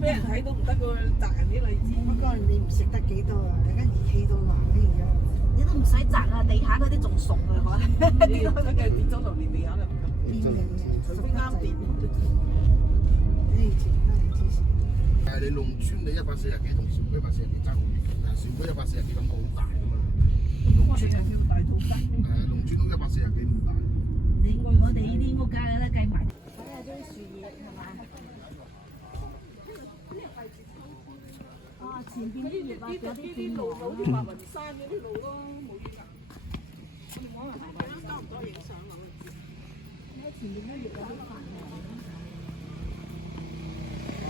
俾人睇到唔得噶，摘人啲荔枝。不過你唔食得幾多啊？大家熱氣到橫啲而家。你都唔使摘啊，地下嗰啲仲熟啊，可能。跌咗嘅跌咗落嚟地下就唔得。邊樣嘢？除非啱跌。以前都係之前。但係你農村你140幾同小區140幾爭好遠，但係小區140幾咁好大㗎嘛。我哋係叫大肚雞。係啊，農村都140幾咁大。我哋呢啲屋家咧計埋。睇下啲樹葉係嘛？哦，前邊啲葉啊，有啲變黃好似白雲山嗰啲路咯，冇嘢㗎。我哋可能係多唔多影相啊？前邊啲葉有啲發黃。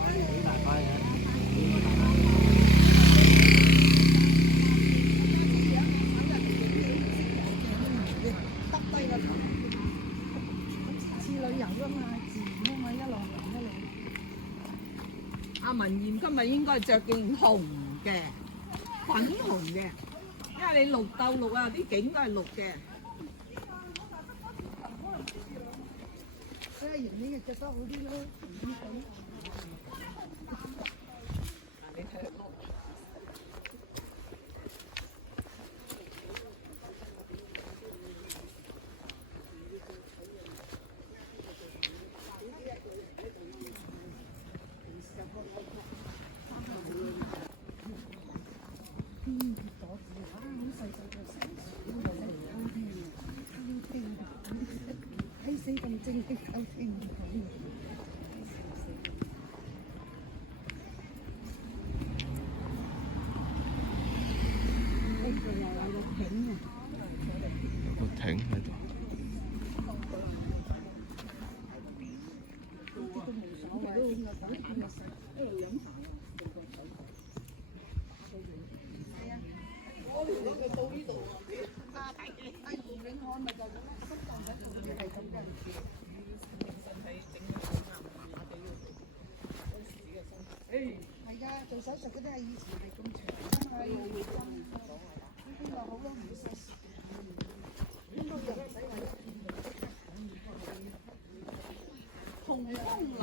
幾大塊嘅？耷低個頭，似旅遊㗎嘛，自然啊嘛，一路行一路。阿文賢今日應該係着件紅嘅，粉紅嘅，因為你綠鬥綠啊，啲景都係綠嘅。所以呢日着得好啲咯，你睇下睇死咁正的狗聽唔到。呢度又有個艇啊！有個艇喺度。都冇所謂，都邊個等邊個食，一路飲茶啊，定個水。係啊，我哋到呢度啊，阿余永漢咪就咁咯，都當咗做嘢係咁嘅。係㗎，做手術嗰啲係以前係咁長㗎嘛，要邊個好咯？唔使應該又唔使話紅風流。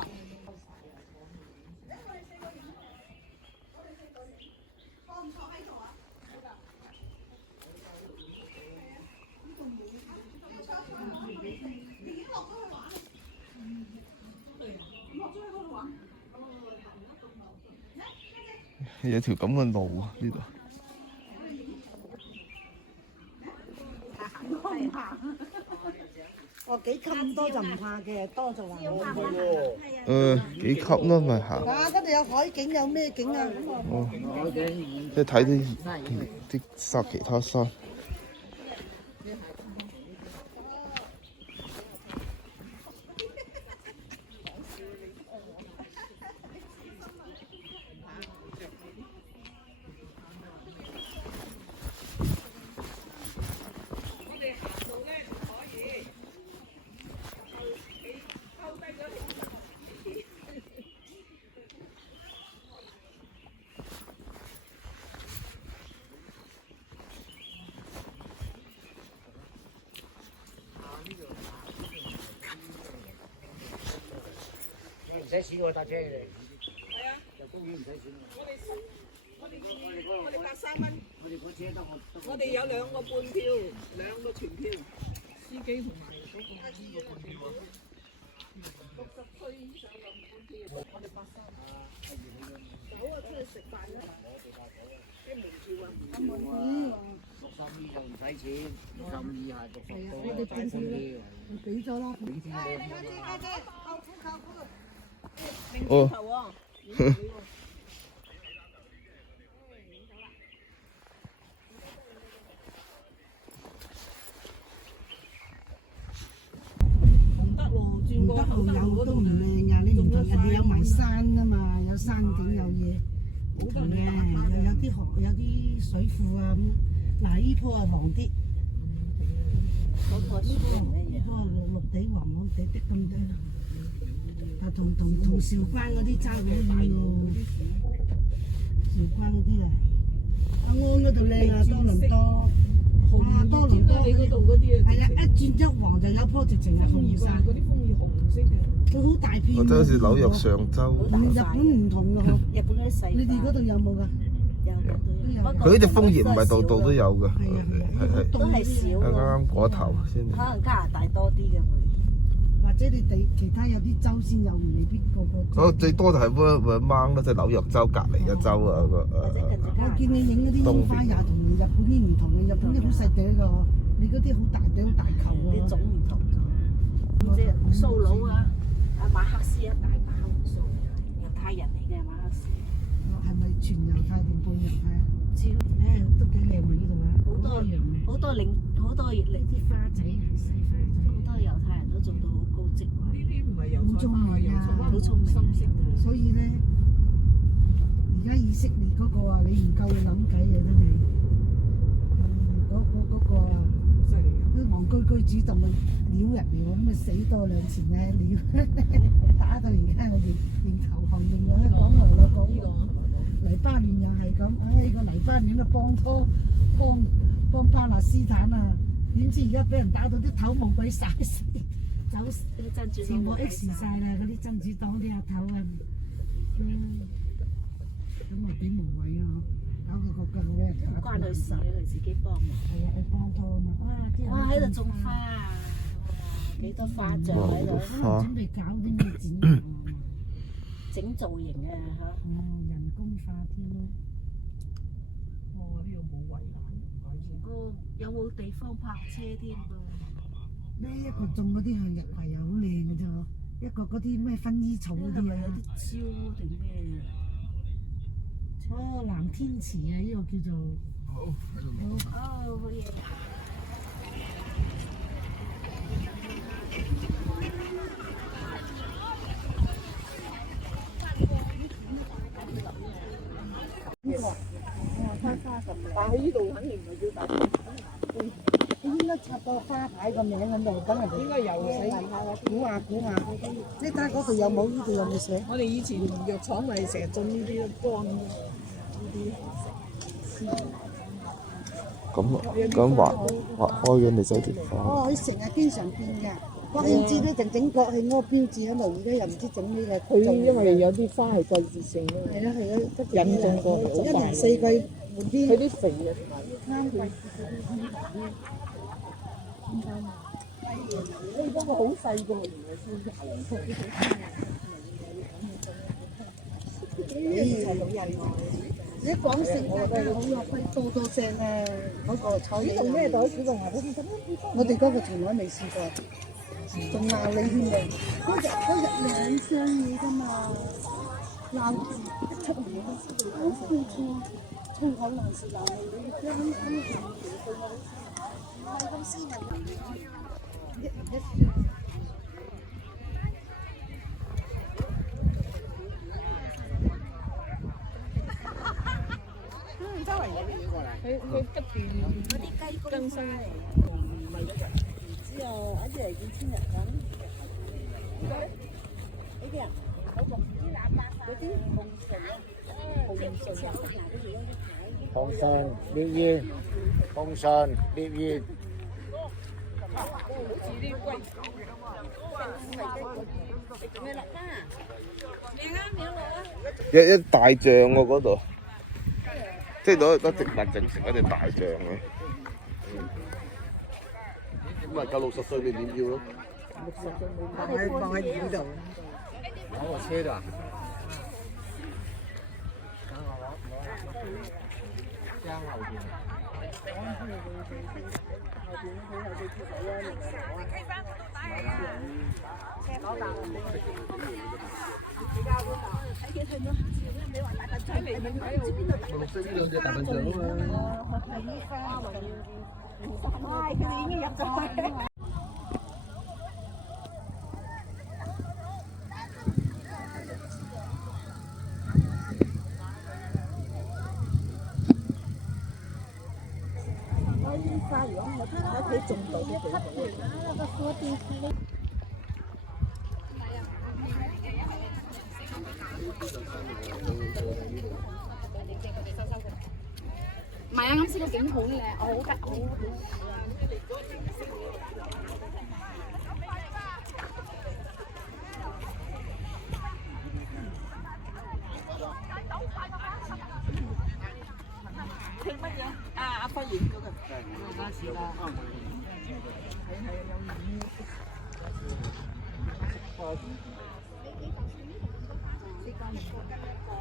有條咁嘅路啊，呢度。我幾級多就唔怕嘅，多就話幾級咯，咪行。啊！嗰度有海景，有咩景啊？哦，即係睇啲山，其他山。唔使錢喎，搭車嚟。係啊，入公園唔使錢。我哋8、3蚊。我哋嗰車得我哋有2個半票，2個全票，司機同埋嗰個60歲以上就唔半票。我哋8、3。走啊！出去食飯啦！啲門票啊！63就唔使錢，65以下就服務。我哋半票啦，俾咗啦。哦。頭喎。唔得路有都唔靚㗎，你唔同人哋有埋山啊嘛，有山景有嘢，唔同嘅，又有啲河有啲水庫啊咁。嗱呢棵係黃啲，呢棵綠地黃黃地的咁多，但同韶關嗰啲爭好遠喎，韶關嗰啲啊，阿安嗰度靚啊，多倫多。紅多倫多你嗰度嗰啲啊，係啊，一轉一黃就有棵直情係紅晒，嗰啲楓葉紅色嘅。佢好大片。或者好似紐約上州，同日本唔同㗎嗬。日本嗰啲細你哋嗰度有冇㗎？有佢呢隻楓葉唔係度度都有㗎，係都係少啱咯，啱嗰頭先。可能加拿大多啲嘅會。或者你哋其他有啲州先有，未必個個。最多就係 Vermont 咯，即係紐約州隔離嘅州啊我見你影嗰啲櫻花也同日本啲唔同嘅，日本啲好細朵㗎，你嗰啲好大朵好大球啲喎。種唔同咗。即係胡鬚佬啊，阿馬克思一大把胡鬚，猶太人嚟嘅馬克思。係咪全猶太定半猶太啊？知都幾靚喎呢度啊！好多啲花仔係細花仔，好多猶太人都做到好高職位。呢啲唔係油菜花，油菜花好聰明深色嘅。所以咧，而家以色列嗰個啊，你唔夠你諗計啊，真係。嗰個啊，犀利啊！啲戇居居主動去撩人哋喎，咁咪死多兩錢咧撩，打到而家我認投降認咗講無啦講呢個黎巴嫩又係咁，呢個黎巴嫩啊幫巴勒斯坦啊，點知而家俾人打到啲頭冇鬼晒死，走全部 X 晒啦！嗰啲真主黨啲阿頭啊，咁啊幾無謂啊！搞個國家俾人打。關佢事啊，佢自己幫忙。係啊，佢幫拖啊嘛！哇！喺度種花啊，幾多花像喺度，準備搞啲咩展覽啊？整造型啊嚇。人工化添咯。哦，呢度冇圍欄，有冇地方泊車添噃？呢一個種嗰啲向日葵又好靚嘅啫嗬，一個嗰啲咩薰衣草嗰啲啊。係咪有啲蕉定咩啊？哦，藍天池啊，呢個叫做。好，喺度。哦，好嘢！但喺呢度肯定唔係叫大。你應該插個花牌個名喺度，等人哋應該有嘅。估下。你睇下嗰度有冇？呢度有冇寫？我哋以前藥廠咪成日種呢啲乾呢啲。咁劃開嘅你酒店花。哦，佢成日經常變㗎。國慶節咧就整國慶嗰個標誌喺度，而家又唔知整咩嘅。佢因為有啲花係季節性咯。係啊，引種過嚟好快。一年四季換啲。佢啲肥啊，啱季。呢嗰個好細個，原來先廿零歲。你講食物啊，好落去多聲啊！嗰個菜呢度咩袋小龍蝦？我哋嗰個從來未試過，仲鬧你添嘅。嗰日兩箱嘢㗎嘛，鬧一出嚟都粗口爛舌鬧你，唔係咁斯文。佢不斷嗰啲雞公更新。之後一啲嚟2000日咁。呢啲啊，嗰啲紅唇啊，紅唇啊，紅唇烈焰，紅唇烈焰。一大象喎嗰度，即係攞植物整成一隻大象嘅。咁啊，夠60歲你點要咯？放喺椅度。攞個車度啊！將後邊。綠色呢兩隻大笨象啊嘛。佢哋已經入咗去。花如果我喺屋企種到都幾好。唔係啊，啱先個景好靚，我好得好。傾乜嘢？阿輝影嗰個。啱試啦。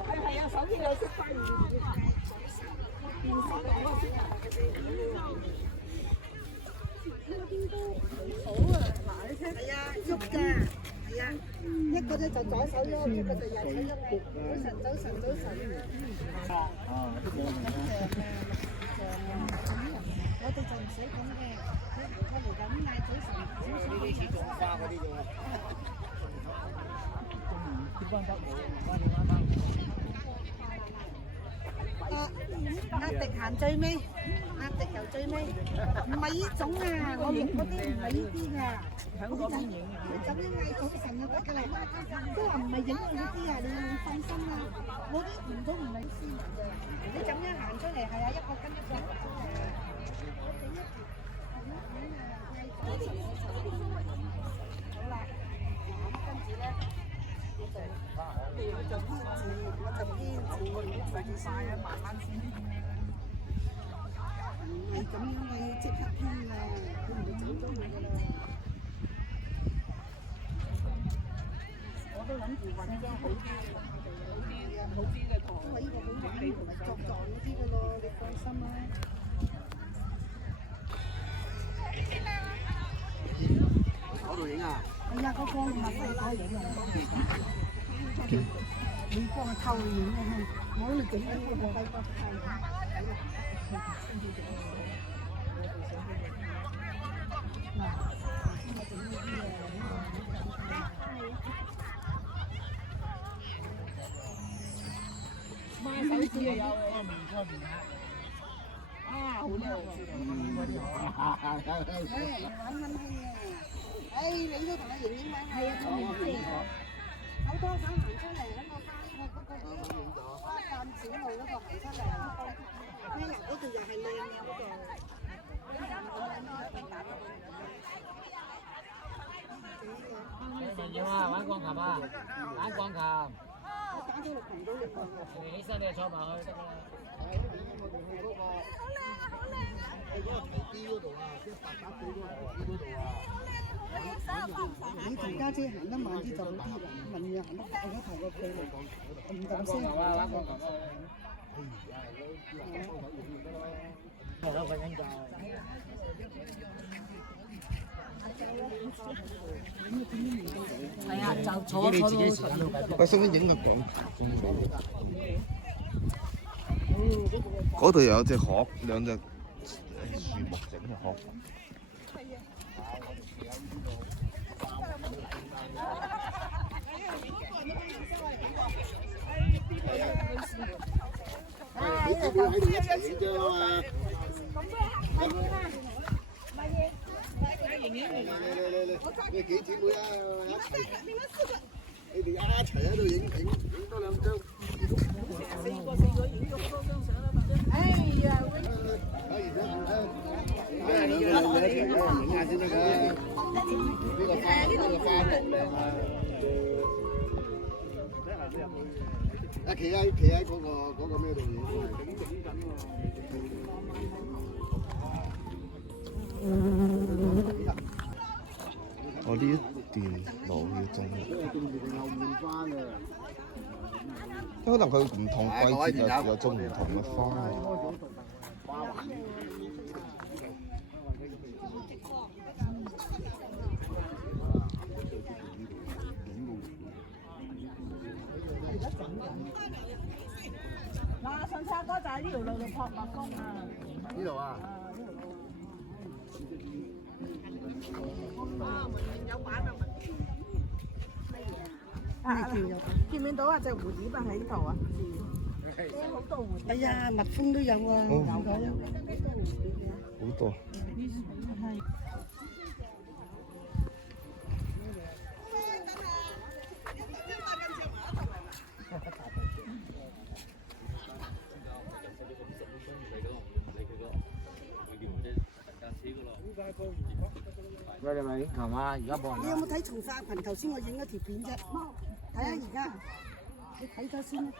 係啊，手機有識翻係啊，喐㗎，係啊，一個咧就左手喐，一個就右手喐嘅。早晨，早晨，早晨。我哋就唔使咁嘅，佢行出嚟就咁嗌早晨，早晨。呢啲似種花嗰啲啫喎。接翻得冇，翻你啱阿迪行最尾，阿迪又最尾，唔係呢種啊，我錄嗰啲唔係呢啲㗎。喺嗰邊影，你咁樣嗌早晨就得㗎啦。都話唔係影嗰啲啊，你放心啦。我啲唔都唔係私人嘅，你咁樣行出嚟係啊，一個跟一個。好啦，咁跟住咧，我就編字，快啊，慢慢先。唔係咁樣嘅，即刻編啦，佢唔會走咗去㗎啦。我都諗住揾張好啲嘅圖，因為呢個好容易同埋作狀嗰啲㗎咯，你放心啦。嗰度影啊！係啊，嗰個咪嗰個影啊！你幫我偷影啊！我喺度整緊嗰個雞骨雞。孖手指啊有啊，好靚玩温馨啊！你都同阿盈盈玩係啊，好多手行出嚟喺個花旦小路嗰度行出嚟，咩人嗰度又係靚嘅嗰度。你要啊，玩鋼琴啊，玩鋼琴。我打咗落屏到你喎。你起身你就坐埋去得㗎啦。你同家姐行得慢啲就好啲啦，問嘢行得快咗頭個距離唔咁聲。玩鋼琴啊！係咯，瞓緊覺。係啊，就坐到。喂，使唔使影個相？嗰度又有隻殼，兩隻樹木整嘅殼。喺度喺度一齊影啫嘛。你幾姊妹啊？一齊，你哋一齊喺度影多兩張。四個影咗好多張相啦，哎呀，影下先得㗎。呢個花木靚啊！企喺嗰個咩度影？我呢一段路要種，可能佢唔同季節有種唔同嘅花。嗱，上沙哥就喺呢條路度撲蜜蜂啊！呢度啊！見唔見到啊？隻蝴蝶喺呢度啊！好多蝴蝶。哎呀，蜜蜂都有啊，有好多。喂，你咪影琴啊？而家冇人。你有冇睇從化群？頭先我影咗條片啫，睇下而家，你睇咗先啦。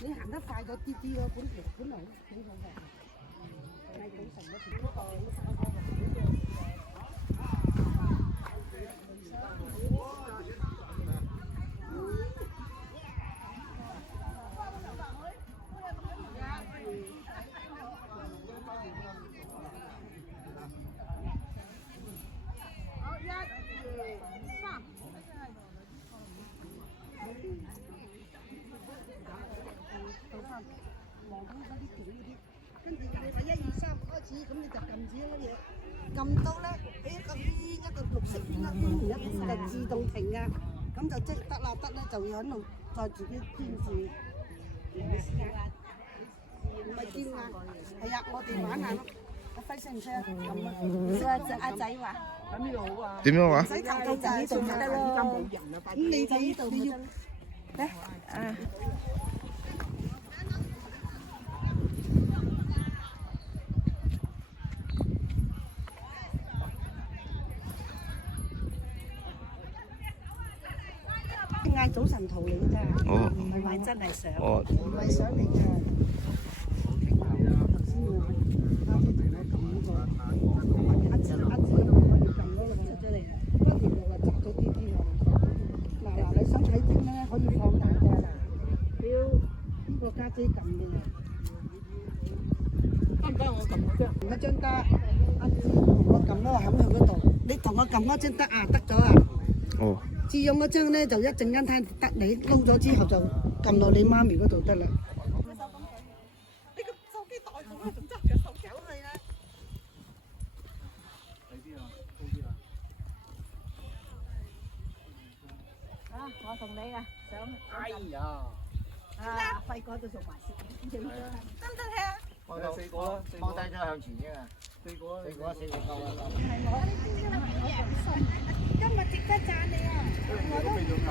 你行得快咗啲啲咯，本來幾好嘅。係早晨嗰條跟住你話1、2、3開始，咁你就撳住嗰嘢，撳到咧，一個圈一個綠色圈一圈就自動停㗎，咁就即得啦，得咧就要喺度再自己編住。唔係叫啊，係啊，我哋玩下咯。阿輝識唔識啊？咁啊，阿仔話。咁呢度好啊。點樣話？唔使頭到就呢度咪得咯。咁你就呢度你要咧啊。嗌早晨圖嚟㗎咋，唔係話真係相，唔係相嚟㗎。頭先我啱啱同我撳嗰個，一支我要撳嗰個出咗嚟，嗰條路啊窄咗啲啲喎。嗱，你想睇清咧，可以放大㗎嗱，呢個家姐撳嘅啦。得唔得？我撳嗰張，嗰張得，阿志同我撳咯，喺佢嗰度。你同我撳嗰張得啊，得咗啊。哦。自用嗰張咧就一陣間睇得你撈咗之後就撳落你媽咪嗰度得啦。你個手機袋仲喺度執嘅手腳去啦。睇啲啊，高啲啊。啊，我同你啊，想。哎呀！啊，輝哥都做埋攝影啦。得唔得睇啊？放低4個啦，放低咗向前啫嘛。4個啊，4個夠啦。係我呢邊今日我有心，今日值得讚你啊！我都未做眼。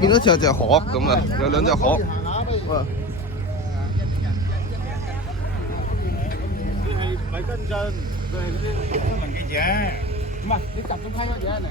變咗似有隻殼咁啊，有兩隻殼。哇！唔係跟進，佢係嗰啲新聞記者。唔係，你集中拍乜嘢嚟？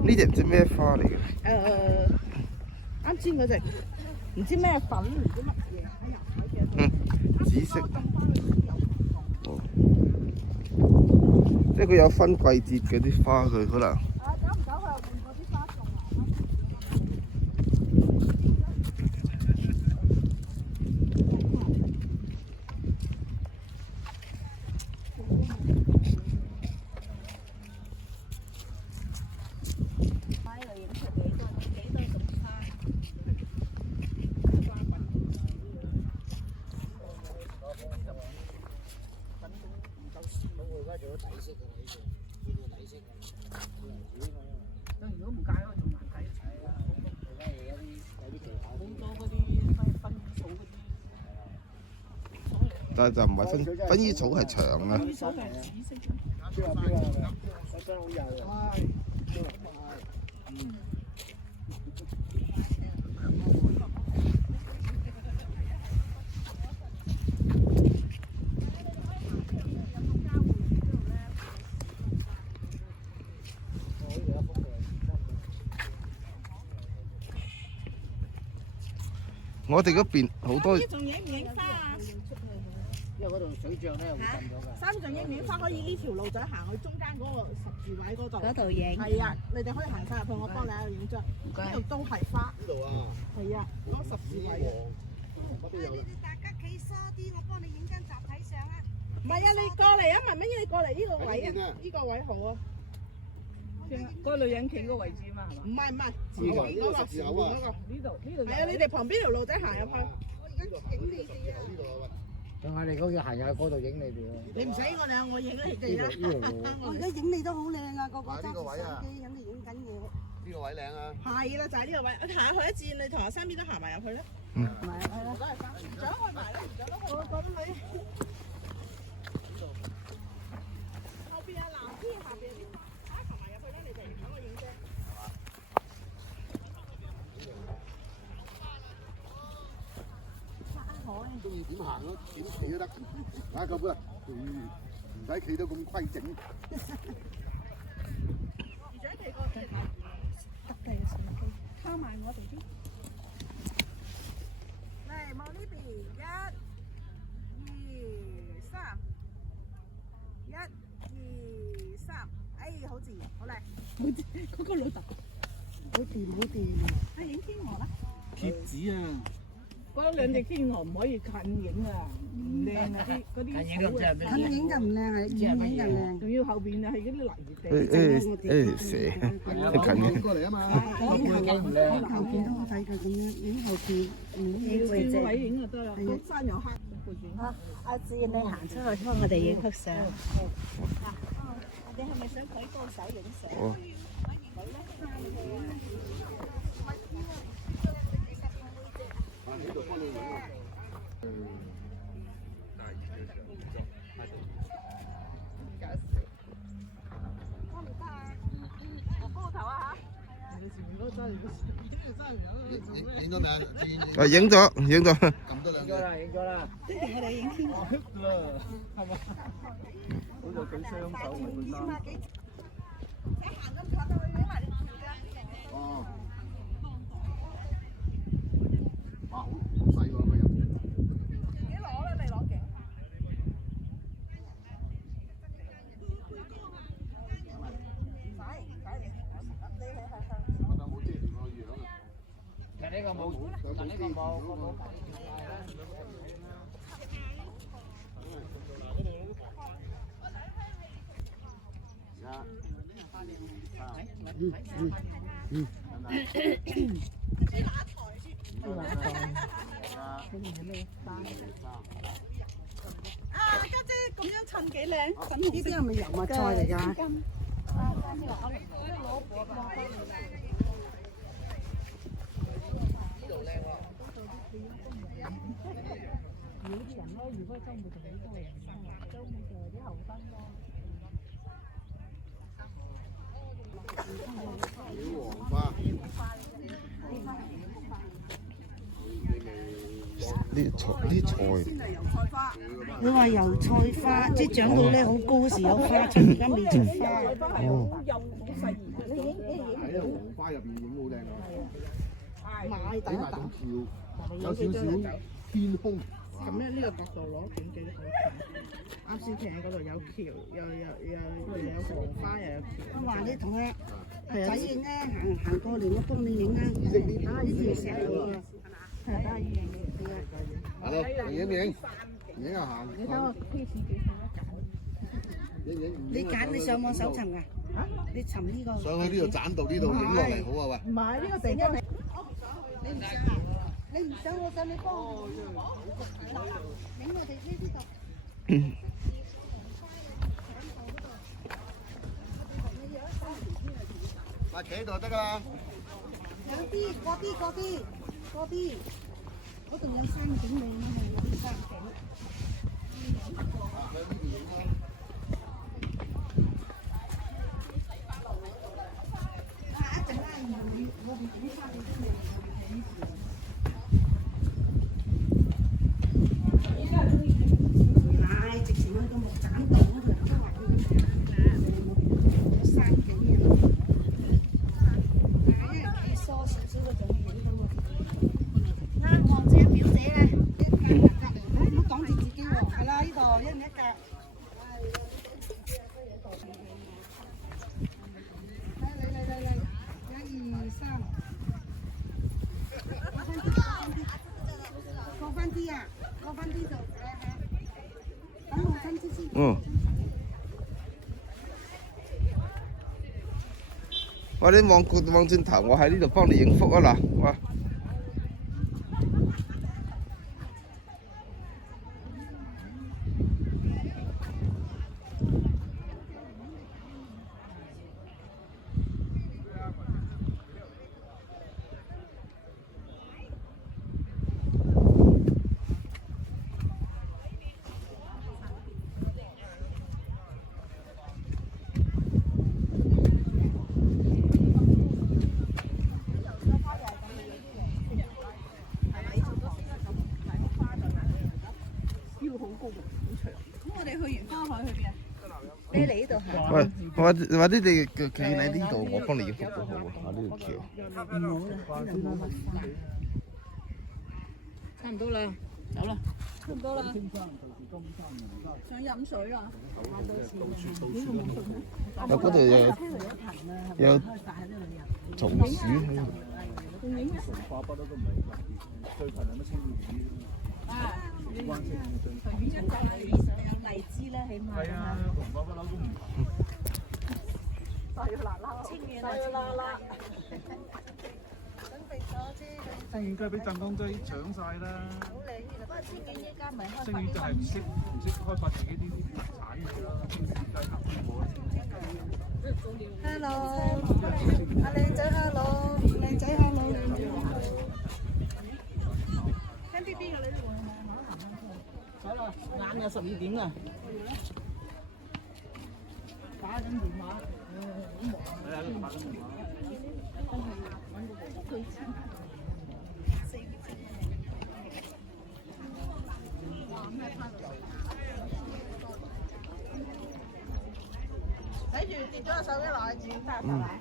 呢隻唔知咩花嚟嘅。啱先嗰隻唔知咩粉，唔知乜嘢。紫色。哦。即係佢有分季節嘅啲花，佢可能。走唔走去換嗰啲花送啊？喺度影出幾多種花。如果唔解我仲難睇。好多嗰啲薰衣草嗰啲。但係就唔係薰衣草係長啊。薰衣草係紫色嘅。我哋嗰邊好多。仲影唔影花啊？因為嗰度水漲咧會浸咗㗎。三仲影唔影花可以呢條路仔行去中間嗰個十字位嗰度。嗰度影。係啊，你哋可以行晒入去，我幫你喺度影張。呢度都係花。呢度啊，係啊，嗰個十字位。乜都有啦。大家企疏啲，我幫你影張集體相啊！唔係啊，你過嚟啊，文文姨，你過嚟呢個位啊，呢個位好啊。嗰個女人企個位置嘛，係嘛？唔係，呢個十字口啊，呢度係啊，你哋旁邊條路仔行入去。我而家影你哋啊！呢度啊，仲係你嗰個行入去嗰度影你哋喎。你唔使我哋，我影你哋啦。我而家影你都好靚啊，個個呢個位啊手機肯定影緊我。呢個位靚啊！係啦，就係呢個位。我行入去一轉，你同學三邊都行埋入去啦。係啦，都係三，唔想去埋啦，唔想去。我覺得你後邊啊，藍天下邊啲花行埋入去啦，你哋等我影啫。中意點行咯，點企都得。啊，舅父啊，唔使企到咁規整。而且企過去。靠埋我哋啲。嚟望呢邊，1、2、3，1、2、3，哎，好自然，好靚。嗰個老豆。好掂好掂。係影天鵝啦。貼紙啊！嗰兩隻天鵝唔可以近影啊，唔靚啊啲近影草啊，咁即係近影就唔靚啊，遠影就靚。仲要後邊啊係嗰啲泥地。蛇，近影過嚟啊嘛。後邊都好睇㗎，咁樣影後邊，轉個位影就得啦，個山又黑。阿志，你行出去幫我哋影幅相。你係咪想佢幫手影相？哦。呢度幫你影啊！影咗未啊？啊，影咗。撳多兩隻。影咗啦。跟住我哋影天鵝。係嘛？好似舉雙手咁樣。哦。哇，好細喎個人。自己攞啦，你攞景。我冇遮住個樣啊！近呢個冇，近呢個冇。啊，家姐咁樣襯幾靚，呢啲係咪油麥菜嚟㗎？小黃花。啲菜。你話油菜花，即係長到咧好高時有花出，而家未出花。哦。喺花入邊影好靚啊！買第一啖起埋條。橋，有少少天空。咁咧呢個角度攞景幾好睇。啱先企喺嗰度有橋，又有荷花，又有橋。我話你同阿仔影咧，行過嚟，我幫你影啊！啊，呢條石嚟嘅，係啊，影係咯，影影下行。你睇我 case 幾好啊！你揀你上網搜尋㗎？你尋呢個。上去呢度棧道呢度影落嚟好啊喂！唔係呢個地方係。你唔想啊？你唔想我想你幫我。影我哋呢啲度。咪企喺度得㗎啦。有啲，嗰啲，嗰度有山景靚啊嘛，有啲山景。啊！一陣間我哋影翻你啲嘢。係，直情去到木棧道嗰度都話要有山景嘅。因為佢疏少少嘅就會影到喎。啊，望住阿表姐咧，一格隔離，唔好擋住自己喎。係啦，呢度一人一格。嚟，1、2、3。過翻啲啊！過翻啲就等我親啲先。嗯。喂，你望轉頭，我喺呢度幫你影幅啊嗱，喂。你嚟呢度行。喂，或者你企喺呢度，我幫你影幅都好啊，呢條橋。差唔多啦，走啦。差唔多啦。想飲水啊？有嗰度有松鼠喺度。花不嬲都唔係特別，最近有乜青魚？關青魚最。有荔枝啦，起碼。係啊，紅花不嬲都唔。清遠啦。準備咗啫。清遠雞俾鎮江雞搶晒啦！好靚呢度，不過清遠依家咪開清遠就係唔識開發自己啲特產嘢啦，清遠雞客冇。Hello， 阿靚仔 ，Hello， 靚仔 ，Hello。跟 B B 嘅你哋會走啦，晏啊12點啦。打緊電話。係啊，打緊電話。睇住跌咗個手機落去，自己得係咪？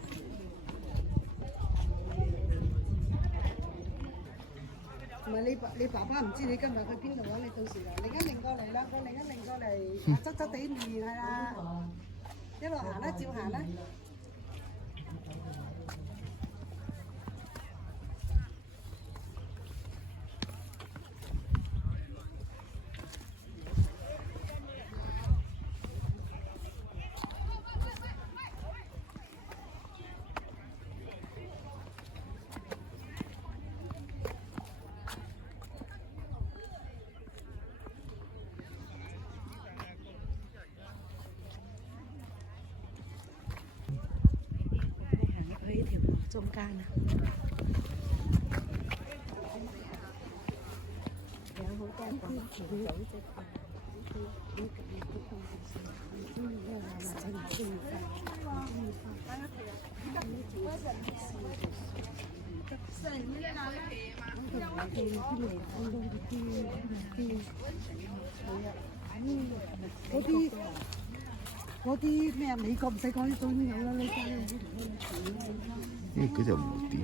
唔係你爸爸唔知你今日去邊度啊？你到時啊，另一擰過嚟啦，另一擰過嚟，側側地面係啦，一路行啦，照行啦。去呢條中間啊，有好多個橋組織。嗰啲咩美國唔使講，呢種都有啦，呢啲。呢幾隻蝴蝶。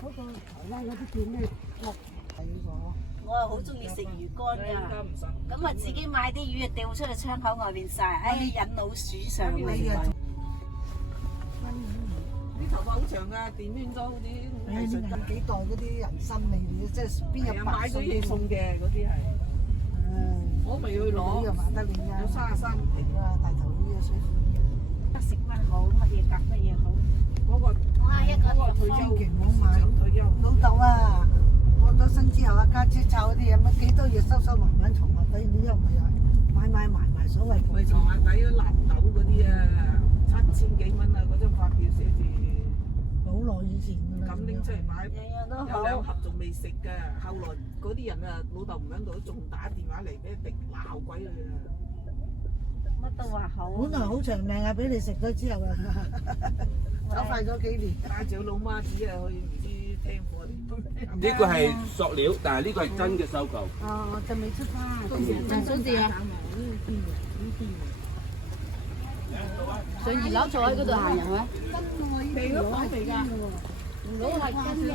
嗰個台灣嗰啲叫咩國係喎？我係好中意食魚乾㗎，咁啊自己買啲魚啊掉出去窗口外邊曬，哎引老鼠上嚟。啲頭髮好長啊，電攣咗嗰啲藝術家，幾代嗰啲人參味嘅，即係邊有買咗嘢送嘅嗰啲係。我未去攞，又麻得你啊！有33皮啊，大頭魚啊，水庫。得食乜好，乜嘢夾乜嘢好。嗰個哇！一個退休勁好買。退休。老豆啊，過咗身之後啊，家姐湊啲嘢，乜幾多嘢收埋藏下底，你又唔係話買埋所謂。咪藏下底嗰辣豆嗰啲啊，7000幾蚊啊，嗰張發票寫住。好耐以前㗎啦。咁拎出嚟買，樣都有2盒仲未食㗎。後來嗰啲人啊，老豆唔喺度，仲打電話嚟俾一定鬧鬼佢啊！乜都話好。本來好長命啊，俾你食咗之後啊，走快咗幾年。帶住老媽子啊去唔知聽課定。呢個係塑料，但係呢個係真嘅收購。哦，就未出花。想點啊？上2樓坐喺嗰度行入去。地嗰房嚟㗎，唔好係真嘅。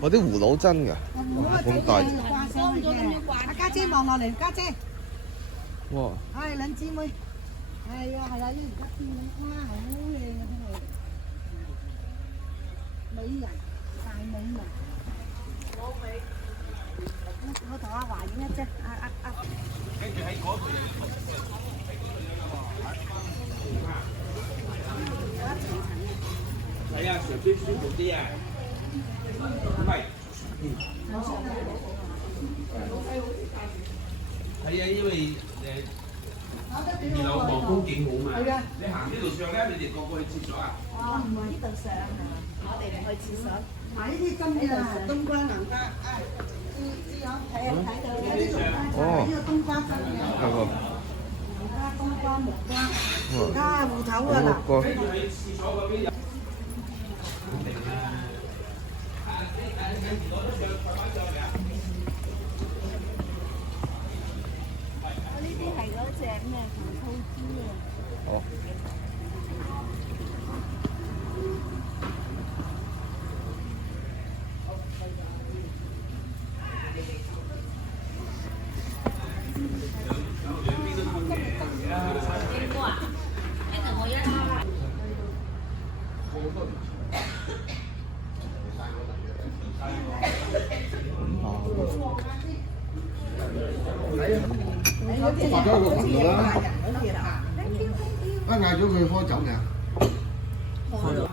我啲葫蘆真㗎，咁大。阿家姐望落嚟，家姐。哇！係兩姊妹。係啊係啊，依家見到花好靚啊，真係。美人，大美人。我同阿華影一隻，跟住喺嗰度。係啊，上邊舒服啲啊。唔係。係啊，因為2樓望風景好嘛。係啊。你行呢度上咧，你哋個個去廁所啊？哦，唔係呢度上係嘛？我哋唔去廁所。買呢啲真嘅冬瓜南瓜，睇啊睇到有啲冬瓜，呢個冬瓜真嘅，係喎。而家冬瓜木瓜，而家芋頭啊嗱。喺廁所嗰邊。呢啲係嗰隻咩紅兔豬啊？哦。發咗個群啦，啊嗌咗佢開酒未啊？開咗。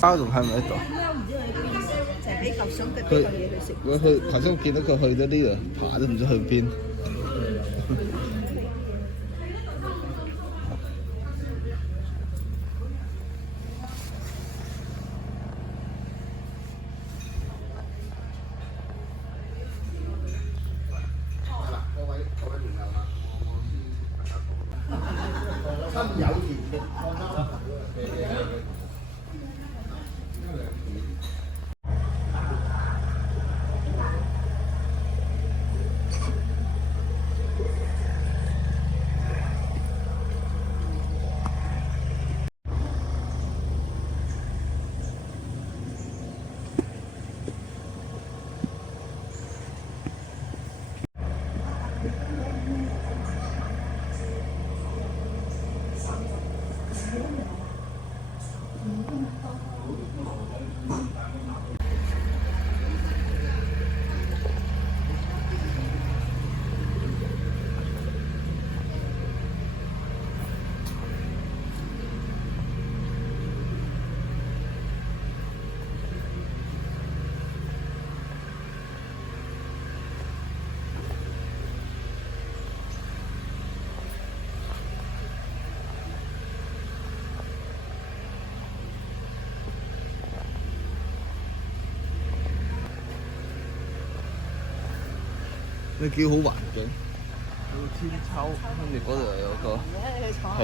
包仲喺咪喺度？就係俾嚿筍嘅俾嚿嘢佢食。我去頭先見到佢去咗呢度爬都唔知去邊。親友團嘅，放心。呢幾好環境，有天秋，跟住嗰度又有個景。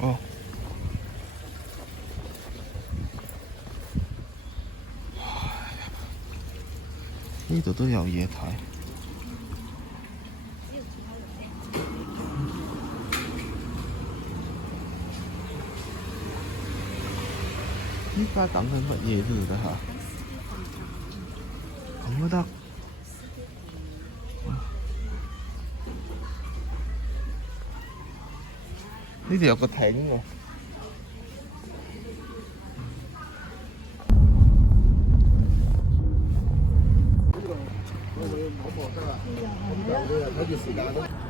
哦，呢度都有嘢睇。依家等緊乜嘢呢度下？咁都得。呢度有個艇喎。呢度我去某博得啦，咁就你又睇住時間咯。